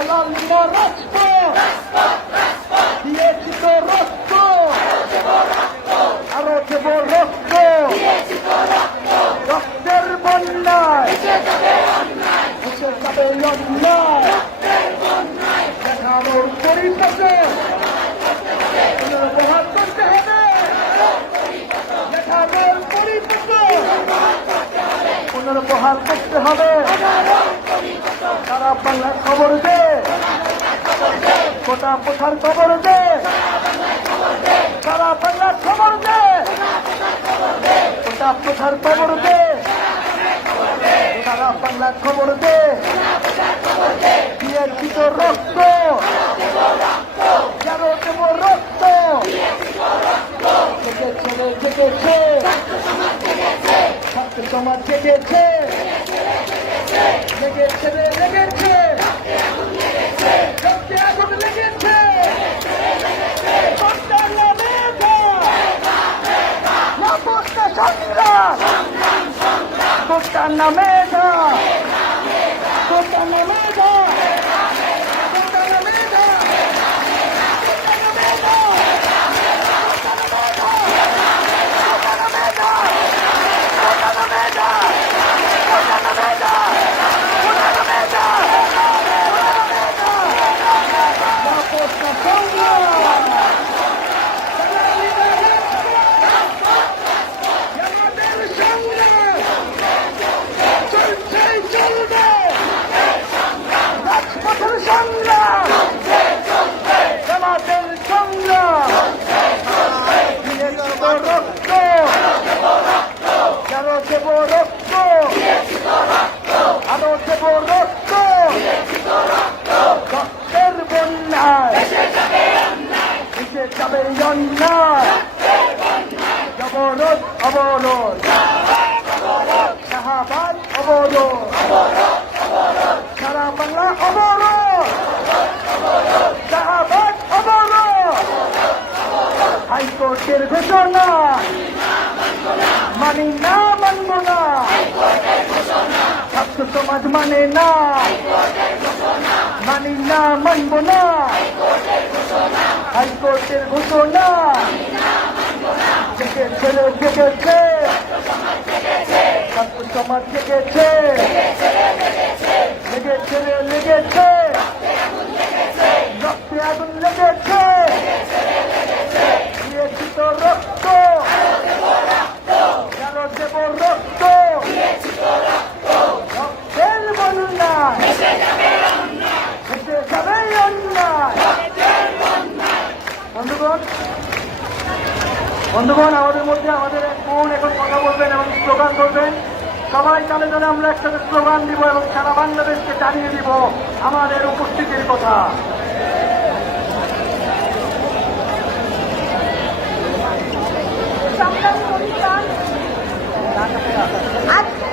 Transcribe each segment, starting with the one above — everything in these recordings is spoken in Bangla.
Allah'ım yarabbim. পুনর্বহার করতে হবে। সারা বাংলার খবর দে। গোটা পোথার খবর দে। সারা বাংলার খবর দে। গোটা পোথার খবর দে। সারা বাংলার খবর দে। দিয়েছি তো রক্ত। কেন দেব রক্ত। জেগেছে ছাত্র সমাজ জেগেছে জেগেছে রে জেগেছে রক্তে আগুন লেগেছে। সংগ্রাম। সংগ্রাম সংগ্রাম সংগ্রাম সংগ্রাম অবরোধ হাইকোর্টের ঘোষণা মানি না মানব না ছাত্র সমাজ মানে না মানি না মানব না হাইকোর্টের ঘোষণা রে সমাজ জেগেছে লেগেছে রে, লেগেছে। রক্তে আগুন লেগেছে। রক্ত। কেন দেব রক্ত। রক্তের বন্যায়। এসে যাবে বন্ধুগণ আমাদের মধ্যে আমাদের এক বোন এখন কথা বলবেন এবং স্লোগান করবেন। সবাই চলে চলে আমরা একসাথে স্লোগান দিব এবং সারা বাংলাদেশকে জানিয়ে দিব আমাদের উপস্থিতির কথা। আজকে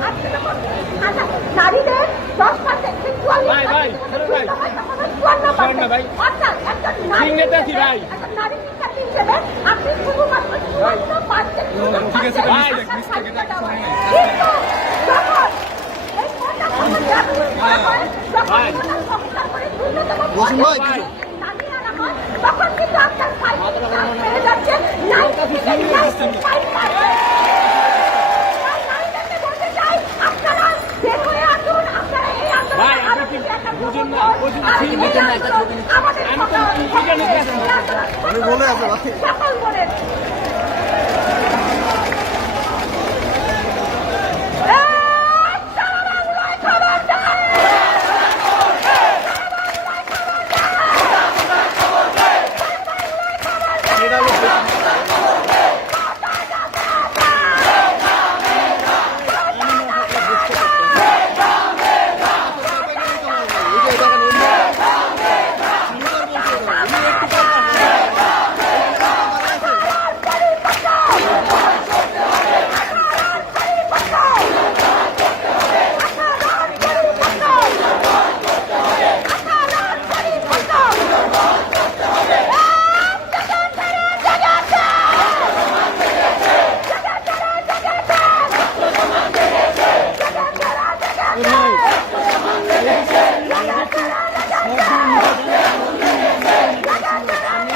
আচ্ছা, নারীদের দশ পার্সেন্ট ভাই, ভাই, ভাই। অর্থাৎ একজন নারী ভাই। নারী শিক্ষার্থী হিসেবে আপনি শুধুমাত্র চুয়ান্ন পার্সেন্ট ঠিক আছে, ভাই। কিন্তু যখন এই কোটা সংস্কার করা হয়, যখন ভাই। কোটা সংস্কার করে ন্যূনতম রসুন ভাই, ভোটার নামিয়ে আনা হয়, তখন কিন্তু আপনার ফাইভ হয়ে যাচ্ছে নাইনটি থেকে নাইনটি ফাইভ নারীদেরকে বলতে চাই আপনারা বের হয়ে আসুন আপনারা এই আন্দোলনে ভাই, আপনি আরও কি বেশি একটা বুঝুন না? গ্রহণ বুঝুন, আর ঠিক এই বুঝুন না, আন্দোলন আমাদের আমি তো সকল ঠিক আছে, ঠিক আছে। আমি বলে আছি, ভাই। সকল বলেন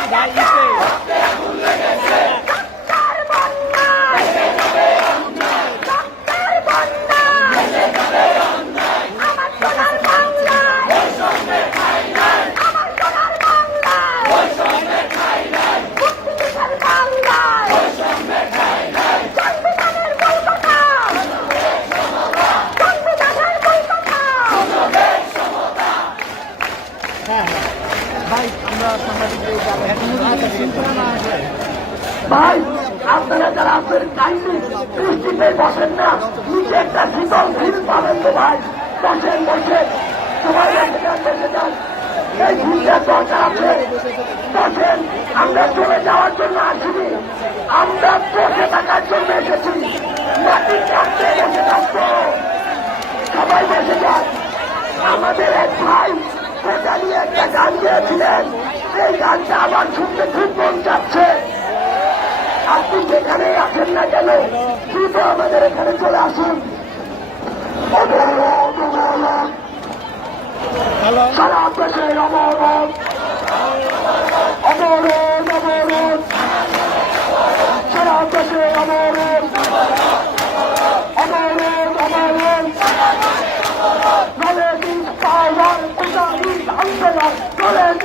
ভাই ইসে আমার সোনার বাংলায় আমার সোনার বাংলায় মুক্তিযুদ্ধের বাংলায় সংবিধানের বই কথা সংবিধানের বই কথা ভাই, আপনারা যারা আপনার টাইমে বৃষ্টিতে বসেন না। নিচে একটা শীতল ভিড় পাবেন তো ভাই। বসেন বসে আমরা চলে যাওয়ার জন্য আসিনি। আমরা বসে থাকার জন্য এসেছি। মাটির কাছে বসে থাকব। সবাই বসে যান। আমাদের এক ভাই একটা গান গেয়েছিলেন। এই গানটা আবার শুনতে খুব মন যাচ্ছে। আপনি যেখানে আছেন না কেন দ্রুত আমাদের এখানে চলে আসুন। সারা দেশে অবরোধ অবরোধ অবরোধ সারা দেশে অবরোধ অবরোধ অবরোধ Knowledge is power, Buddha is answer. Knowledge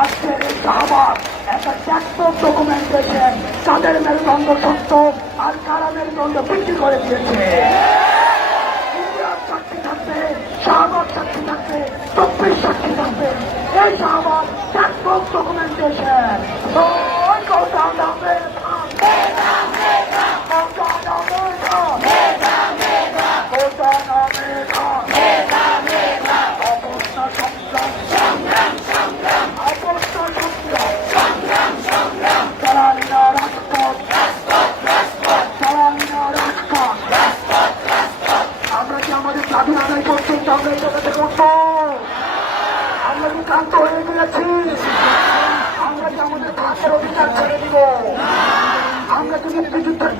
আজকের এই শাহবাগ একটা ট্যাক্সর ডকুমেন্টেশন তাদের মেরুদণ্ড সত্য আর কারা মেরুদণ্ড বৃদ্ধি করে দিয়েছে সাক্ষী থাকবে শাহবাগ সাক্ষী থাকবে চব্বিশ সাক্ষী থাকবে এই শাহবাগ ট্যাক্সর ডকুমেন্টেশন রাষ্ট্রের অধিকার করে দিব। আমরা যদি মুক্তিযুদ্ধের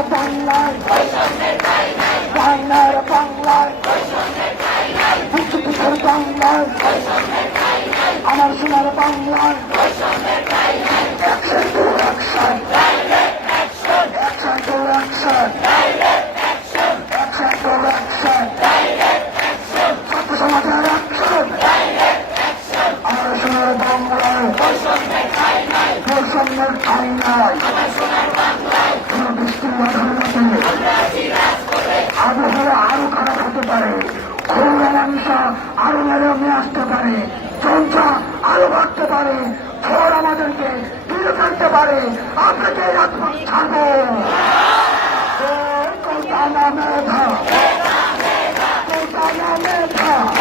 আমার সোনার বাংলায় বাংলার বাংলায় মুক্তিযুদ্ধের বাংলায় আমার সোনার বাংলায়. আমার সোনার বাংলায় বৈষম্যের ঠাই নাই কোনো পারে। খুলনা মানুষা আরও নিয়ে আসতে পারে। চঞ্চা আরও বাড়তে পারে। ঝড় আমাদেরকে ফিরে থাকতে পারে। আপনাকে ছাড়বো। কলকাতা মেধা। কলকাতা মেধা।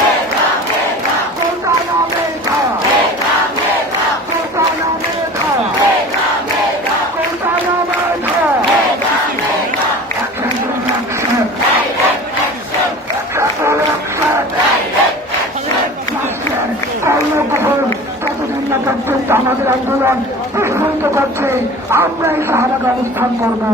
অবস্থান করবো